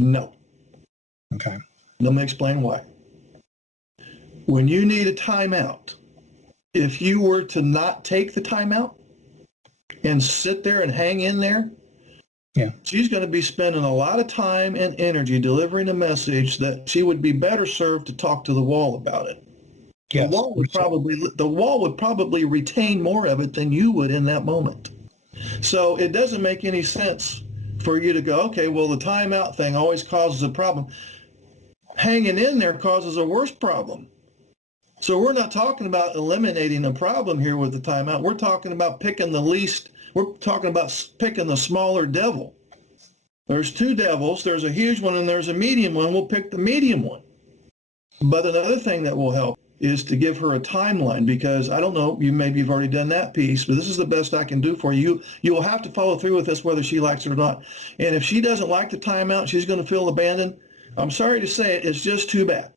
No. Okay. Let me explain why. When you need a timeout, if you were to not take the timeout and sit there and hang in there, she's going to be spending a lot of time and energy delivering a message that she would be better served to talk to the wall about it. Yes. The wall would probably retain more of it than you would in that moment. So it doesn't make any sense for you to go, okay, well, the timeout thing always causes a problem. Hanging in there causes a worse problem. So we're not talking about eliminating a problem here with the timeout. We're talking about picking the smaller devil. There's two devils. There's a huge one and there's a medium one. We'll pick the medium one. But another thing that will help is to give her a timeline, because I don't know, maybe you've already done that piece, but this is the best I can do for you. You will have to follow through with this whether she likes it or not. And if she doesn't like the timeout, she's going to feel abandoned. I'm sorry to say it, it's just too bad.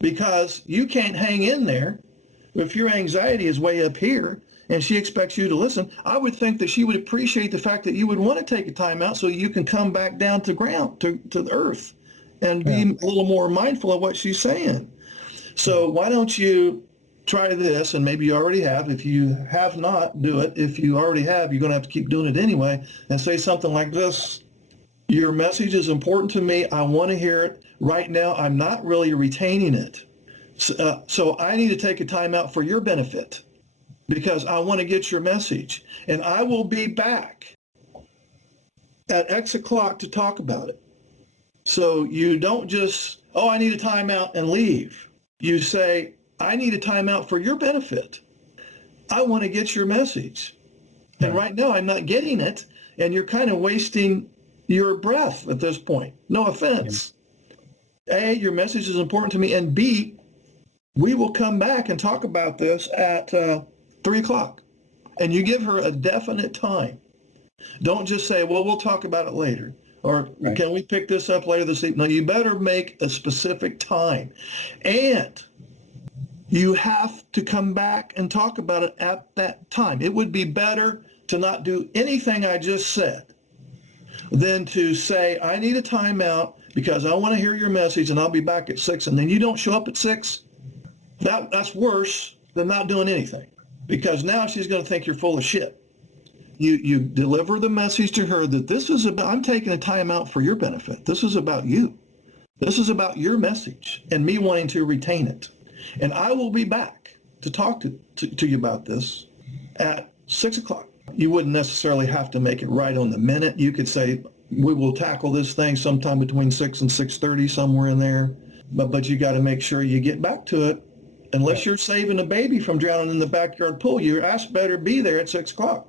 Because you can't hang in there if your anxiety is way up here and she expects you to listen. I would think that she would appreciate the fact that you would want to take a time out so you can come back down to ground, to the earth, and be a little more mindful of what she's saying. So why don't you try this, and maybe you already have. If you have not, do it. If you already have, you're going to have to keep doing it anyway, and say something like this: your message is important to me. I want to hear it. Right now, I'm not really retaining it. So I need to take a time out for your benefit because I want to get your message. And I will be back at X o'clock to talk about it. So you don't just, I need a timeout and leave. You say, I need a timeout for your benefit. I want to get your message. And right now, I'm not getting it. And you're kind of wasting your breath at this point. No offense. A, your message is important to me, and B, we will come back and talk about this at 3 o'clock. And you give her a definite time. Don't just say, well, we'll talk about it later. Or can we pick this up later this evening? No, you better make a specific time. And you have to come back and talk about it at that time. It would be better to not do anything I just said than to say, I need a timeout because I want to hear your message and I'll be back at 6, and then you don't show up at 6. That's worse than not doing anything, because now she's going to think you're full of shit. You deliver the message to her that this is about, I'm taking a timeout for your benefit. This is about you. This is about your message and me wanting to retain it. And I will be back to talk to you about this at 6 o'clock. You wouldn't necessarily have to make it right on the minute. You could say, we will tackle this thing sometime between 6 and 6:30, somewhere in there. But you got to make sure you get back to it. Unless you're saving a baby from drowning in the backyard pool, your ass better be there at 6 o'clock.